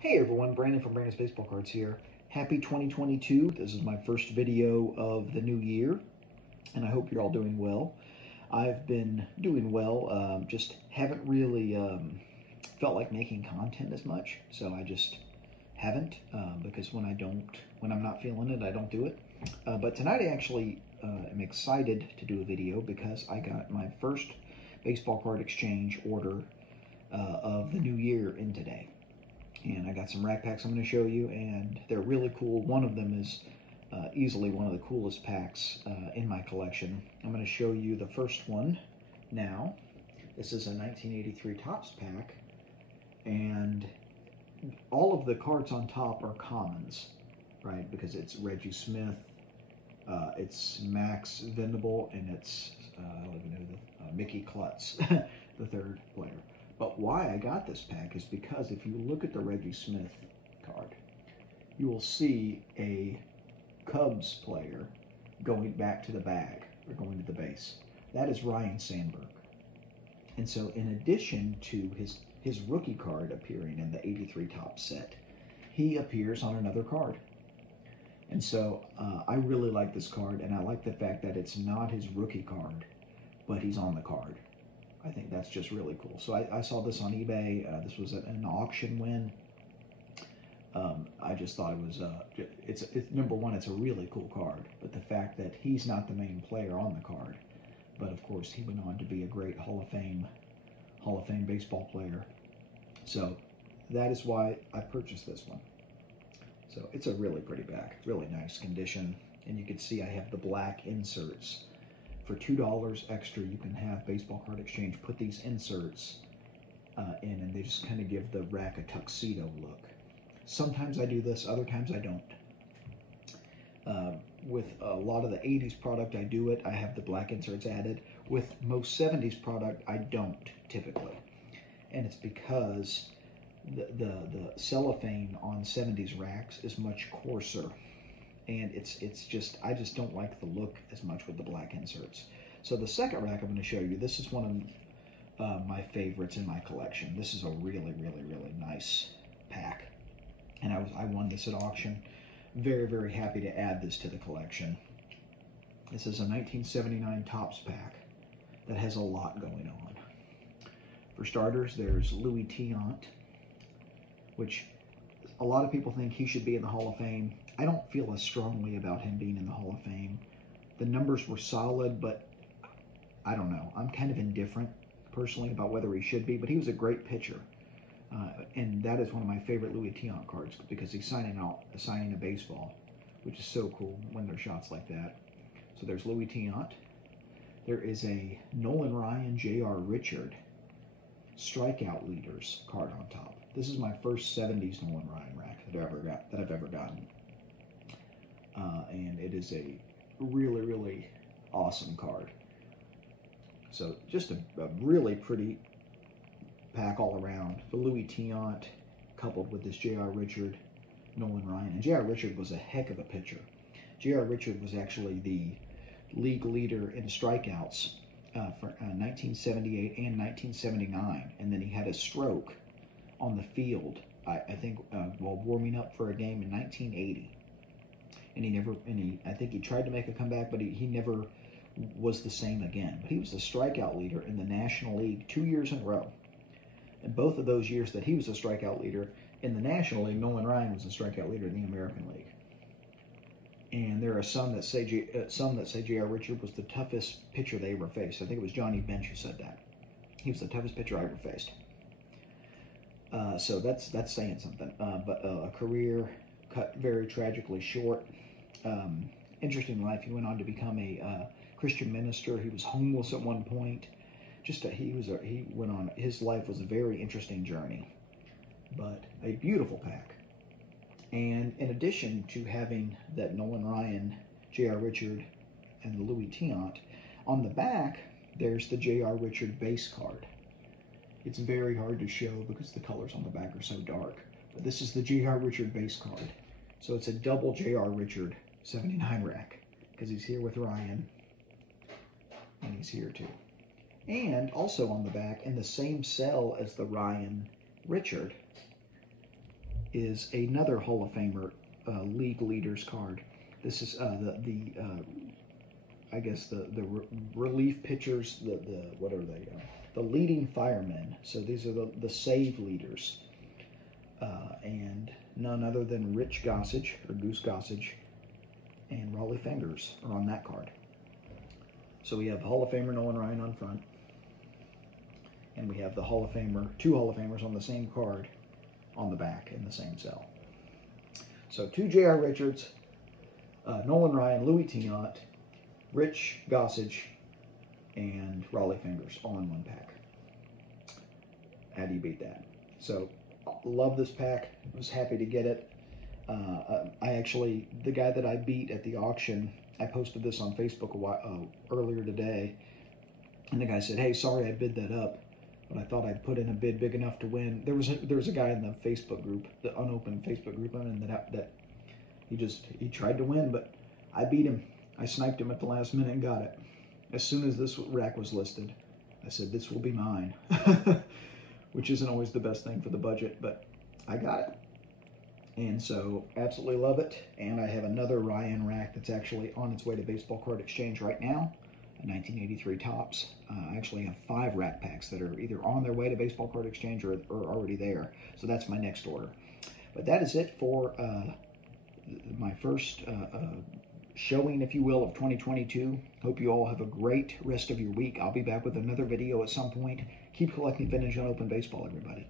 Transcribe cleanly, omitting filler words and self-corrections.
Hey everyone, Brandon from Brandon's Baseball Cards here. Happy 2022. This is my first video of the new year, and I hope you're all doing well. I've been doing well, just haven't really felt like making content as much, so I just haven't, because when I'm not feeling it, I don't do it. But tonight I actually am excited to do a video because I got my first baseball card exchange order of the new year in today. And I got some rack packs I'm going to show you, and they're really cool. One of them is easily one of the coolest packs in my collection. I'm going to show you the first one now. This is a 1983 Topps pack, and all of the cards on top are commons, right? Because it's Reggie Smith, it's Max Venable, and it's I don't even know Mickey Klutz, the third player. But why I got this pack is because if you look at the Reggie Smith card, you will see a Cubs player going back to the bag, or going to the base. That is Ryne Sandberg. And so in addition to his rookie card appearing in the 83 Topps set, he appears on another card. And so I really like this card, and I like the fact that it's not his rookie card, but he's on the card. I think that's just really cool. So I saw this on eBay. This was an auction win. I just thought it was, it's number one, it's a really cool card. But the fact that he's not the main player on the card, but of course he went on to be a great Hall of Fame baseball player. So that is why I purchased this one. So it's a really pretty pack, really nice condition. And you can see I have the black inserts. For $2 extra, you can have Baseball Card Exchange put these inserts in, and they just kind of give the rack a tuxedo look. Sometimes I do this, other times I don't. With a lot of the 80s product, I do it. I have the black inserts added. With most 70s product, I don't typically. And it's because the cellophane on 70s racks is much coarser. And I just don't like the look as much with the black inserts. So the second rack I'm going to show you, this is one of my favorites in my collection. This is a really, really, really nice pack. And I won this at auction. Very, very happy to add this to the collection. This is a 1979 Topps pack that has a lot going on. For starters, there's Luis Tiant, which a lot of people think he should be in the Hall of Fame. I don't feel as strongly about him being in the Hall of Fame. The numbers were solid, but I don't know. I'm kind of indifferent personally about whether he should be, but he was a great pitcher. And that is one of my favorite Luis Tiant cards because he's signing a baseball, which is so cool when there are shots like that. So there's Luis Tiant. There is a Nolan Ryan, J.R. Richard strikeout leaders card on top. This is my first 70s Nolan Ryan rack that I've ever gotten. And it is a really, really awesome card. So just a really pretty pack all around. The Luis Tiant coupled with this J.R. Richard, Nolan Ryan. And J.R. Richard was a heck of a pitcher. J.R. Richard was actually the league leader in strikeouts for 1978 and 1979. And then he had a stroke on the field, I think, while warming up for a game in 1980. And I think he tried to make a comeback, but he never was the same again. But he was the strikeout leader in the National League 2 years in a row. And both of those years that he was a strikeout leader in the National League, Nolan Ryan was a strikeout leader in the American League. And there are some that say J.R. Richard was the toughest pitcher they ever faced. I think it was Johnny Bench who said that. He was the toughest pitcher I ever faced. So that's saying something. But a career cut very tragically short. Interesting life. He went on to become a Christian minister. He was homeless at one point. His life was a very interesting journey, but a beautiful pack. And in addition to having that Nolan Ryan, J.R. Richard, and the Luis Tiant, on the back there's the J.R. Richard base card. It's very hard to show because the colors on the back are so dark, but this is the J.R. Richard base card. So it's a double J.R. Richard 79 rack because he's here with Ryan and he's here too. And also on the back, in the same cell as the Ryan Richard, is another Hall of Famer league leaders card. This is I guess the relief pitchers, what are they? The leading firemen. So these are the save leaders, and none other than Rich Gossage or Goose Gossage and Rollie Fingers are on that card. So we have Hall of Famer Nolan Ryan on front, and we have the Hall of Famer, two Hall of Famers on the same card on the back in the same cell. So two J.R. Richards, Nolan Ryan, Louis Tiant, Rich Gossage, and Rollie Fingers all in one pack. How do you beat that? So, love this pack. Was happy to get it. I actually, the guy that I beat at the auction, I posted this on Facebook earlier today, and the guy said, "Hey, sorry I bid that up, but I thought I'd put in a bid big enough to win." There was a guy in the Facebook group, the unopened Facebook group, and that he tried to win, but I beat him. I sniped him at the last minute and got it. As soon as this rack was listed, I said, "This will be mine," which isn't always the best thing for the budget, but I got it. And so, absolutely love it. And I have another Ryan rack that's actually on its way to Baseball Card Exchange right now, a 1983 Topps. I actually have 5 rack packs that are either on their way to Baseball Card Exchange or already there. So that's my next order. But that is it for my first showing, if you will, of 2022. Hope you all have a great rest of your week. I'll be back with another video at some point. Keep collecting vintage unopened baseball, everybody.